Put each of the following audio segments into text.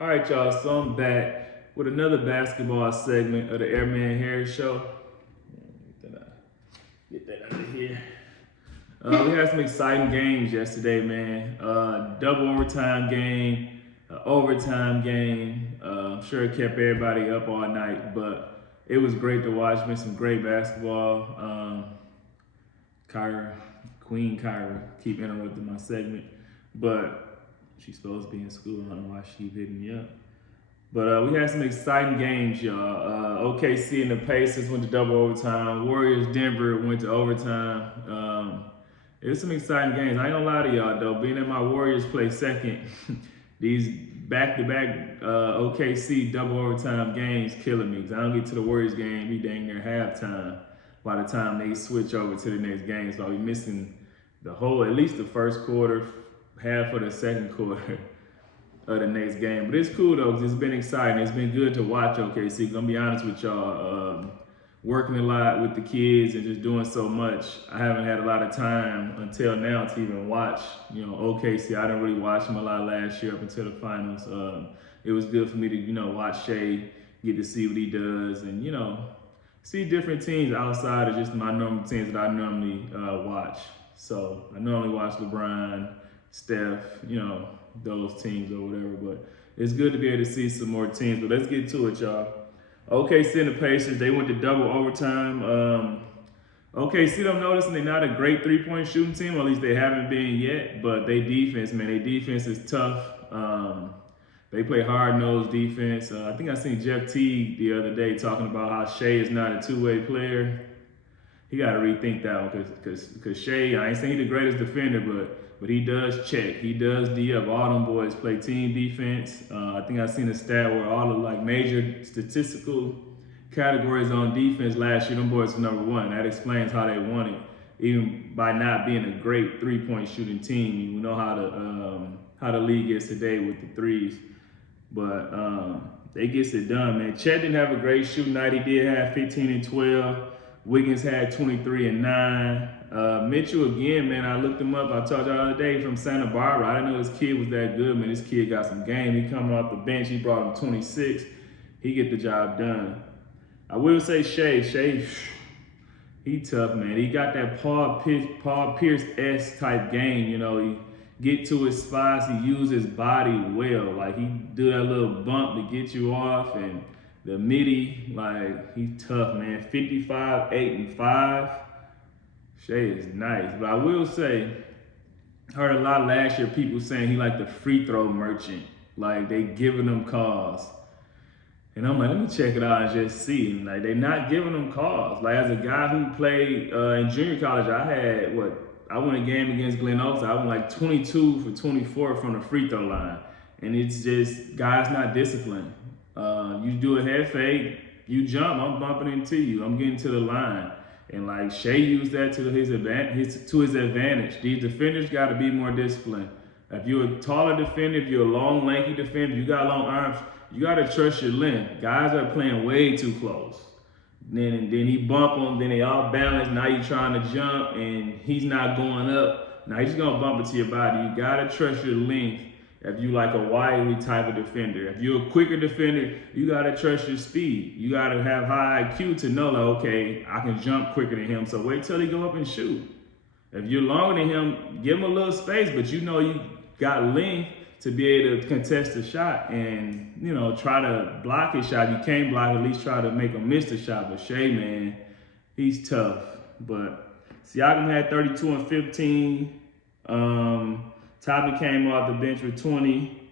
All right, y'all. So I'm back with another basketball segment of the Airman Harris Show. Get that out of here. We had some exciting games yesterday, man. Double overtime game, overtime game. I'm sure it kept everybody up all night, but it was great to watch. Been some great basketball. Queen Kyra, keep interrupting my segment, but she's supposed to be in school. I don't know why she keep hitting me up. But we had some exciting games, y'all. OKC and the Pacers went to double overtime. Warriors, Denver went to overtime. It was some exciting games. I ain't gonna lie to y'all though. Being that my Warriors play second, these back-to-back OKC double overtime games killing me. Because I don't get to the Warriors game, be dang near halftime by the time they switch over to the next game. So I'll be missing the whole, at least the first quarter, half of the second quarter of the next game. But it's cool though, because it's been exciting. It's been good to watch OKC. Gonna be honest with y'all, working a lot with the kids and just doing so much. I haven't had a lot of time until now to even watch, OKC. I didn't really watch them a lot last year up until the finals. It was good for me to, watch Shea, get to see what he does, and see different teams outside of just my normal teams that I normally watch. So I normally watch LeBron, Steph, those teams or whatever, but it's good to be able to see some more teams. But let's get to it, y'all. OKC and the Pacers, they went to double overtime. OKC, I'm noticing they're not a great three-point shooting team, or at least they haven't been yet, but their defense is tough. They play hard-nosed defense. I think I seen Jeff Teague the other day talking about how Shea is not a two-way player. He got to rethink that one because Shea, I ain't saying he's the greatest defender, but he does check. He does D up. All them boys play team defense. I think I seen a stat where all the major statistical categories on defense last year, them boys were number one. That explains how they won it, even by not being a great three-point shooting team. You know how the league is today with the threes, but they gets it done, man. Chet didn't have a great shooting night. He did have 15 and 12. Wiggins had 23 and 9. Mitchell again, man, I looked him up. I told y'all the other day from Santa Barbara. I didn't know this kid was that good, man. This kid got some game. He coming off the bench. He brought him 26. He get the job done. I will say Shea, he tough, man. He got that Paul Pierce-esque type game. He get to his spots. He use his body well. Like, he do that little bump to get you off, and the midi, he tough, man. 55, 8, and 5. Shea is nice. But I will say, I heard a lot last year people saying he like the free throw merchant. Like, they giving him calls. And I'm like, let me check it out and just see. And they're not giving him calls. As a guy who played in junior college, I won a game against Glen Oaks. I went 22 for 24 from the free throw line. And it's just, guys not disciplined. You do a head fake, you jump, I'm bumping into you, I'm getting to the line. And Shea used that to his advantage. These defenders got to be more disciplined. If you're a taller defender, if you're a long, lanky defender, you got long arms, you got to trust your length. Guys are playing way too close. Then he bump them, then they all balance. Now you're trying to jump, and he's not going up. Now he's just going to bump into your body. You got to trust your length. If you like a wiry type of defender, if you're a quicker defender, you gotta trust your speed. You gotta have high IQ to know, okay, I can jump quicker than him. So wait till he go up and shoot. If you're longer than him, give him a little space, but you got length to be able to contest the shot and try to block his shot. You can't block, at least try to make him miss the shot. But Shea, man, he's tough. But Siakam had 32 and 15. Toppin came off the bench with 20.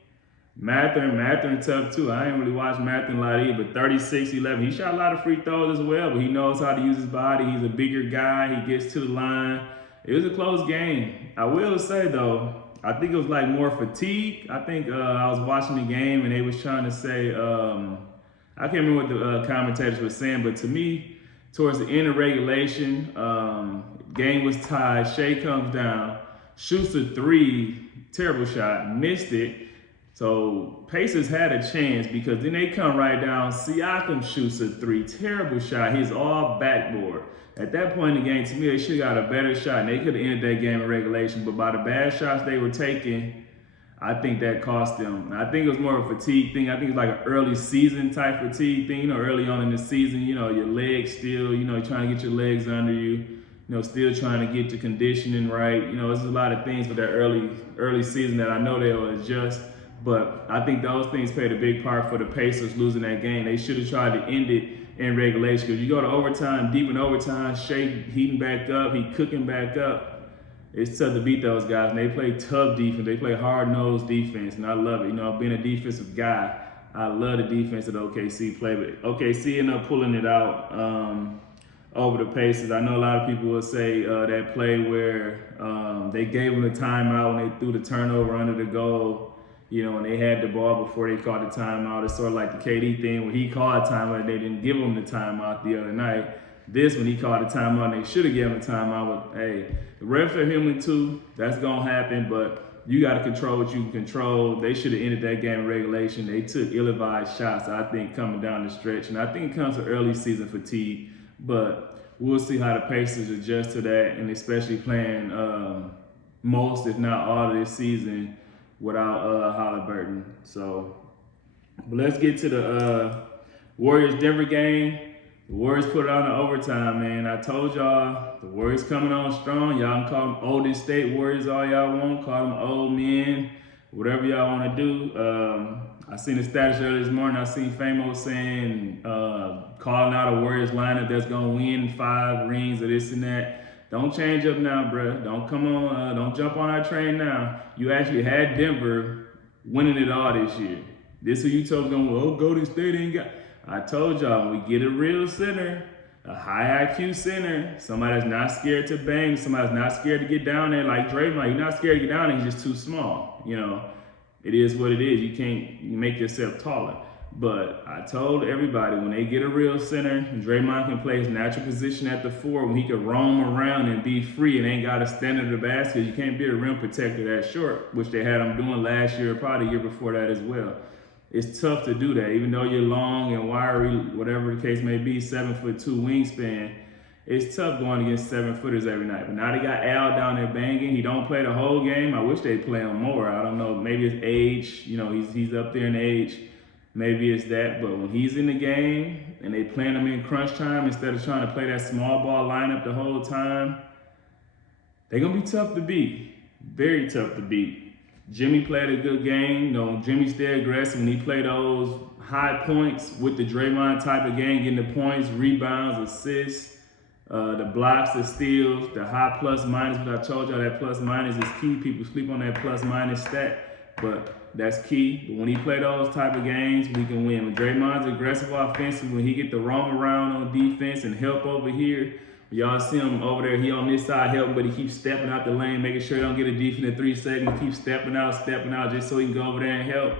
Mathurin tough too. I ain't really watched Mathurin a lot either, but 36, 11. He shot a lot of free throws as well, but he knows how to use his body. He's a bigger guy. He gets to the line. It was a close game. I will say though, I think it was more fatigue. I think I was watching the game and they was trying to say, I can't remember what the commentators were saying, but to me, towards the end of regulation, game was tied. Shea comes down, shoots a three, terrible shot, missed it. So Pacers had a chance because then they come right down. Siakam shoots a three, terrible shot. He's all backboard. At that point in the game, to me, they should have got a better shot and they could have ended that game in regulation. But by the bad shots they were taking, I think that cost them. I think it was more of a fatigue thing. I think it's like an early season type fatigue thing. Early on in the season, your legs still, you're trying to get your legs under you. Still trying to get the conditioning right. There's a lot of things with that early season that I know they'll adjust. But I think those things played a big part for the Pacers losing that game. They should have tried to end it in regulation. Because you go to overtime, deep in overtime, Shea heating back up, he cooking back up. It's tough to beat those guys. And they play tough defense. They play hard-nosed defense, and I love it. Being a defensive guy, I love the defense that OKC play. But OKC ended up pulling it out over the Pacers. I know a lot of people will say that play where they gave them the timeout when they threw the turnover under the goal, and they had the ball before they called the timeout. It's sort of like the KD thing when he called timeout, they didn't give him the timeout the other night. This, when he called the timeout, they should have given him a timeout. But hey, the refs are human too. That's going to happen, but you got to control what you can control. They should have ended that game in regulation. They took ill-advised shots, I think, coming down the stretch. And I think it comes with early season fatigue. But we'll see how the Pacers adjust to that, and especially playing most, if not all, of this season without Halliburton. So, but let's get to the Warriors-Denver game. The Warriors put it on in overtime, man. I told y'all, the Warriors coming on strong. Y'all can call them oldest state Warriors all y'all want. Call them old men, whatever y'all want to do. I seen the status earlier this morning. I seen Famo saying, calling out a Warriors lineup that's going to win 5 rings or this and that. Don't change up now, bruh. Don't come on, don't jump on our train now. You actually had Denver winning it all this year. This who you told was going, well, Golden State ain't got. I told y'all, when we get a real center, a high IQ center, somebody that's not scared to bang, somebody that's not scared to get down there like Draymond. You're not scared to get down there, he's just too small. It is what it is. You make yourself taller. But I told everybody, when they get a real center, Draymond can play his natural position at the 4, when he can roam around and be free and ain't got to stand under the basket. You can't be a rim protector that short, which they had him doing last year, probably the year before that as well. It's tough to do that, even though you're long and wiry, whatever the case may be, 7'2" wingspan. It's tough going against 7-footers every night. But now they got Al down there banging. He don't play the whole game. I wish they'd play him more. I don't know. Maybe it's age. He's up there in age. Maybe it's that. But when he's in the game and they playing him in crunch time instead of trying to play that small ball lineup the whole time, they're going to be tough to beat. Very tough to beat. Jimmy played a good game. Jimmy stayed aggressive when he played those high points with the Draymond type of game, getting the points, rebounds, assists, the blocks, the steals, the high plus minus. But I told y'all that plus minus is key. People sleep on that plus minus stat, but that's key. But when he play those type of games, we can win. When Draymond's aggressive offensive, when he get the roam around on defense and help over here, y'all see him over there, he on this side helping, but he keeps stepping out the lane, making sure he don't get a defense in 3 seconds. He keeps stepping out just so he can go over there and help.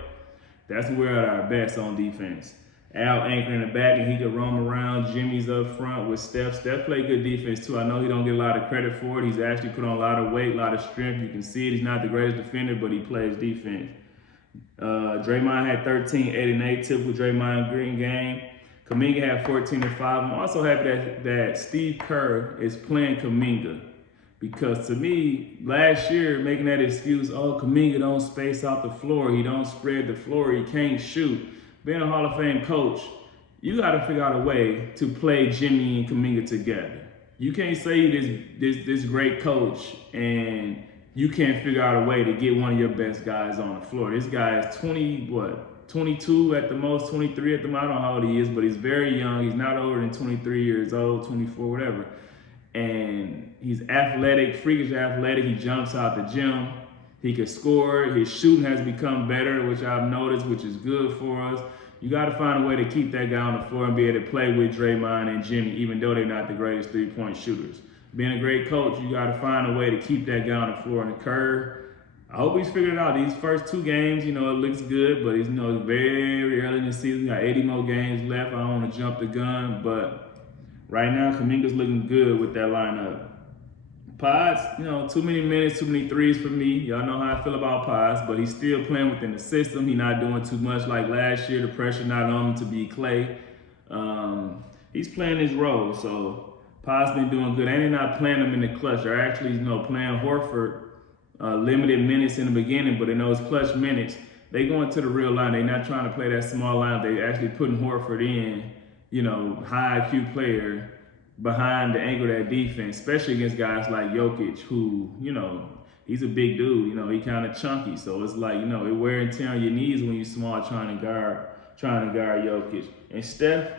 That's when we're at our best on defense. Al anchoring the back and he can roam around. Jimmy's up front with Steph. Steph played good defense too. I know he don't get a lot of credit for it. He's actually put on a lot of weight, a lot of strength. You can see it. He's not the greatest defender, but he plays defense. Draymond had 13, 8, and 8, typical Draymond Green game. Kuminga had 14 and 5. I'm also happy that Steve Kerr is playing Kuminga, because to me, last year, making that excuse, Kuminga don't space out the floor, he don't spread the floor, he can't shoot. Being a Hall of Fame coach, you got to figure out a way to play Jimmy and Kuminga together. You can't say this great coach and you can't figure out a way to get one of your best guys on the floor. This guy is 22 at the most, 23 at the most. I don't know how old he is, but he's very young. He's not older than 23 years old, 24, whatever. And he's athletic, freakish athletic. He jumps out the gym. He can score. His shooting has become better, which I've noticed, which is good for us. You got to find a way to keep that guy on the floor and be able to play with Draymond and Jimmy, even though they're not the greatest three-point shooters. Being a great coach, you got to find a way to keep that guy on the floor. And the Kerr, I hope he's figured it out. These first 2 games, it looks good, but it's very early in the season. Got 80 more games left. I don't want to jump the gun, but right now, Kuminga's looking good with that lineup. Pods, too many minutes, too many threes for me. Y'all know how I feel about Pods, but he's still playing within the system. He's not doing too much like last year. The pressure not on him to be Clay. He's playing his role, so Pods been doing good. And they're not playing him in the clutch. They're actually, playing Horford limited minutes in the beginning, but in those clutch minutes, they going to the real line. They're not trying to play that small line. They actually putting Horford in, high IQ player behind the angle of that defense, especially against guys like Jokic, who, he's a big dude. He kind of chunky. So it's like, it wear and tear on your knees when you small trying to guard Jokic. And Steph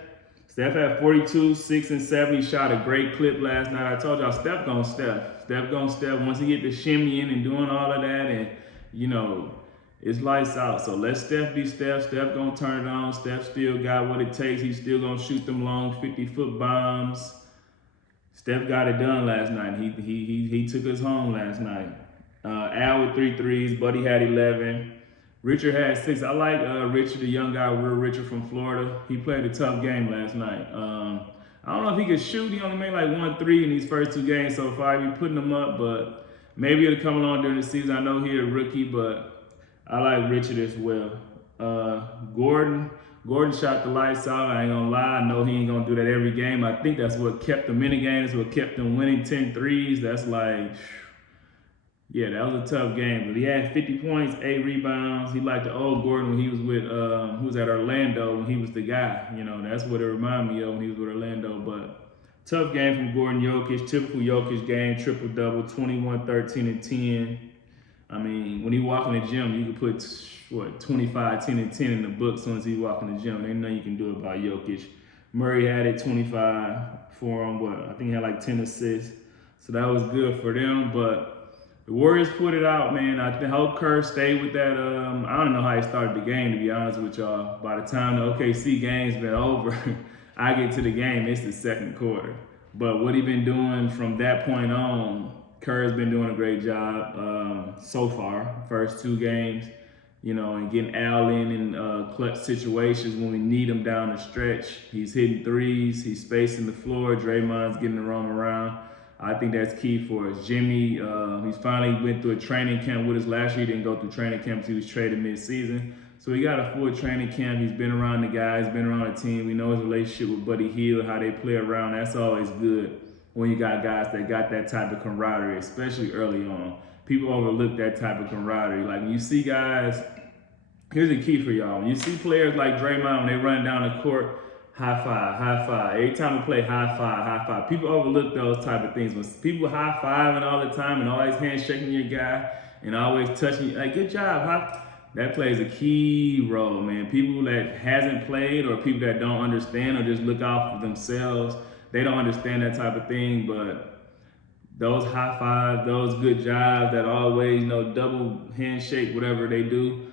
had 42, 6 and 7. He shot a great clip last night. I told y'all, Steph gonna Steph. Steph gonna Steph. Once he get the shimmying and doing all of that, and it's lights out. So let Steph be Steph. Steph gonna turn it on. Steph still got what it takes. He's still gonna shoot them long 50-foot bombs. Steph got it done last night. He took us home last night. Al with 3 threes. Buddy had 11. Richard had 6. I like Richard, the young guy, Real Richard from Florida. He played a tough game last night. I don't know if he could shoot. He only made like 1 3 in these first 2 games so far. He putting them up, but maybe it'll come along during the season. I know he's a rookie, but I like Richard as well. Gordon shot the lights out. I ain't gonna lie. I know he ain't gonna do that every game. I think that's what kept him in the game. That's what kept him winning 10 threes. That's like, yeah, that was a tough game. But he had 50 points, 8 rebounds. He like the old Gordon when he was with, who was at Orlando when he was the guy. That's what it reminded me of when he was with Orlando. But tough game from Gordon Jokic. Typical Jokic game, triple-double, 21, 13, and 10. I mean, when he walk in the gym, you can put, 25, 10, and 10 in the book as soon as he walk in the gym. Ain't nothing you can do about Jokic. Murray had it 25 for him, I think he had like 10 assists. So that was good for them, but the Warriors put it out, man. I hope Kerr stayed with that. I don't know how he started the game, to be honest with y'all. By the time the OKC game's been over, I get to the game, it's the second quarter. But what he been doing from that point on, Kerr's been doing a great job so far, first 2 games, and getting Al in clutch situations when we need him down the stretch. He's hitting threes, he's spacing the floor, Draymond's getting the roam around. I think that's key for us. Jimmy, he's finally went through a training camp with us. Last year he didn't go through training camp because he was traded mid-season. So he got a full training camp. He's been around the guys, been around the team. We know his relationship with Buddy Hield, how they play around. That's always good when you got guys that got that type of camaraderie, especially early on. People overlook that type of camaraderie. Like when you see guys, here's the key for y'all. When you see players like Draymond, when they run down the court, high five, high five. Every time we play, high five, high five. People overlook those type of things. When people high fiving all the time and always handshaking your guy and always touching you, like, good job. That plays a key role, man. People that hasn't played or people that don't understand or just look out for themselves, they don't understand that type of thing. But those high fives, those good jobs, that always, double handshake, whatever they do,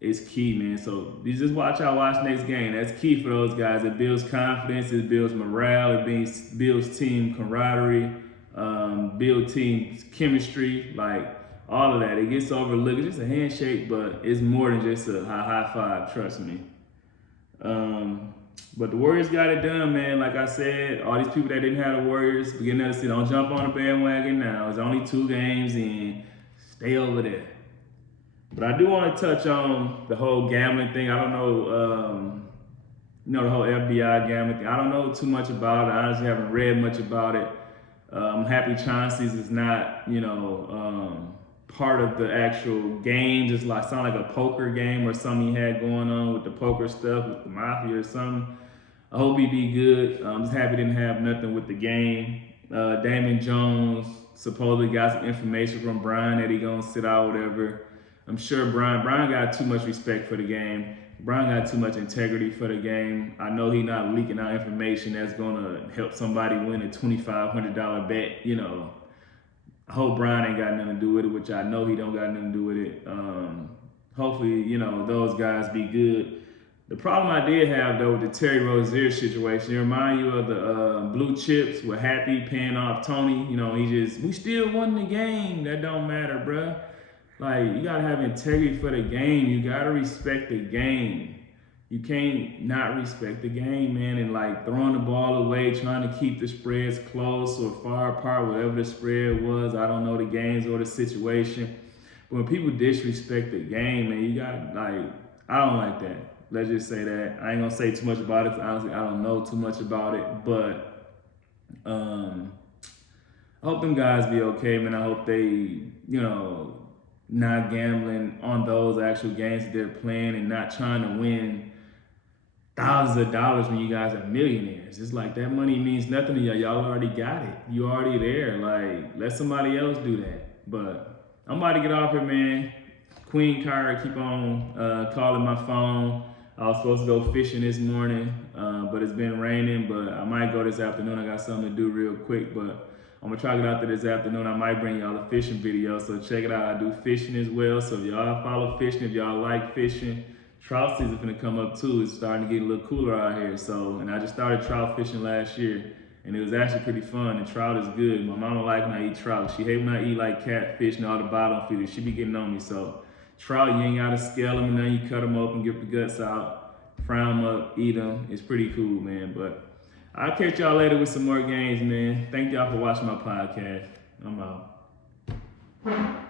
is key, man. So you just watch next game. That's key for those guys. It builds confidence, it builds morale, it builds team camaraderie, builds team chemistry, like all of that. It gets overlooked. It's just a handshake, but it's more than just a high five, trust me. But the Warriors got it done, man. Like I said, all these people that didn't have the Warriors, beginning of the season, don't jump on the bandwagon now. It's only 2 games in. Stay over there. But I do want to touch on the whole gambling thing. I don't know, the whole FBI gambling thing. I don't know too much about it. I honestly haven't read much about it. I'm happy Chauncey's is not, part of the actual games. It's like sound like a poker game or something he had going on with the poker stuff with the mafia or something. I hope he be good. I'm just happy he didn't have nothing with the game. Damon Jones supposedly got some information from Brian that he gonna sit out, whatever. I'm sure Brian got too much respect for the game. Brian got too much integrity for the game. I know he's not leaking out information that's gonna help somebody win a $2,500 bet. I hope Brian ain't got nothing to do with it, which I know he don't got nothing to do with it. Hopefully, those guys be good. The problem I did have though with the Terry Rozier situation, it remind you of the Blue Chips with Happy paying off Tony. We still won the game. That don't matter, bruh. Like, you gotta have integrity for the game. You gotta respect the game. You can't not respect the game, man, and like throwing the ball away, trying to keep the spreads close or far apart, whatever the spread was. I don't know the games or the situation. But when people disrespect the game, man, you got I don't like that. Let's just say that. I ain't gonna say too much about it. Honestly, I don't know too much about it, but I hope them guys be okay, man. I hope they, not gambling on those actual games that they're playing and not trying to win thousands of dollars when you guys are millionaires. It's like that money means nothing to y'all. Y'all already got it. You already there. Like, let somebody else do that. But I'm about to get off here, man. Queen Card keep on calling my phone. I was supposed to go fishing this morning, but it's been raining, but I might go this afternoon. I got something to do real quick, but I'm gonna try to get out there this afternoon. I might bring y'all a fishing video, so check it out. I do fishing as well, so if y'all follow fishing, if y'all like fishing, trout season finna come up too. It's starting to get a little cooler out here, so, and I just started trout fishing last year, and it was actually pretty fun, and trout is good. My mama like when I eat trout. She hate when I eat like catfish and all the bottom feeders. She be getting on me, so trout, you ain't gotta scale them, and then you cut them open, get the guts out, fry them up, eat them. It's pretty cool, man, but I'll catch y'all later with some more games, man. Thank y'all for watching my podcast. I'm out.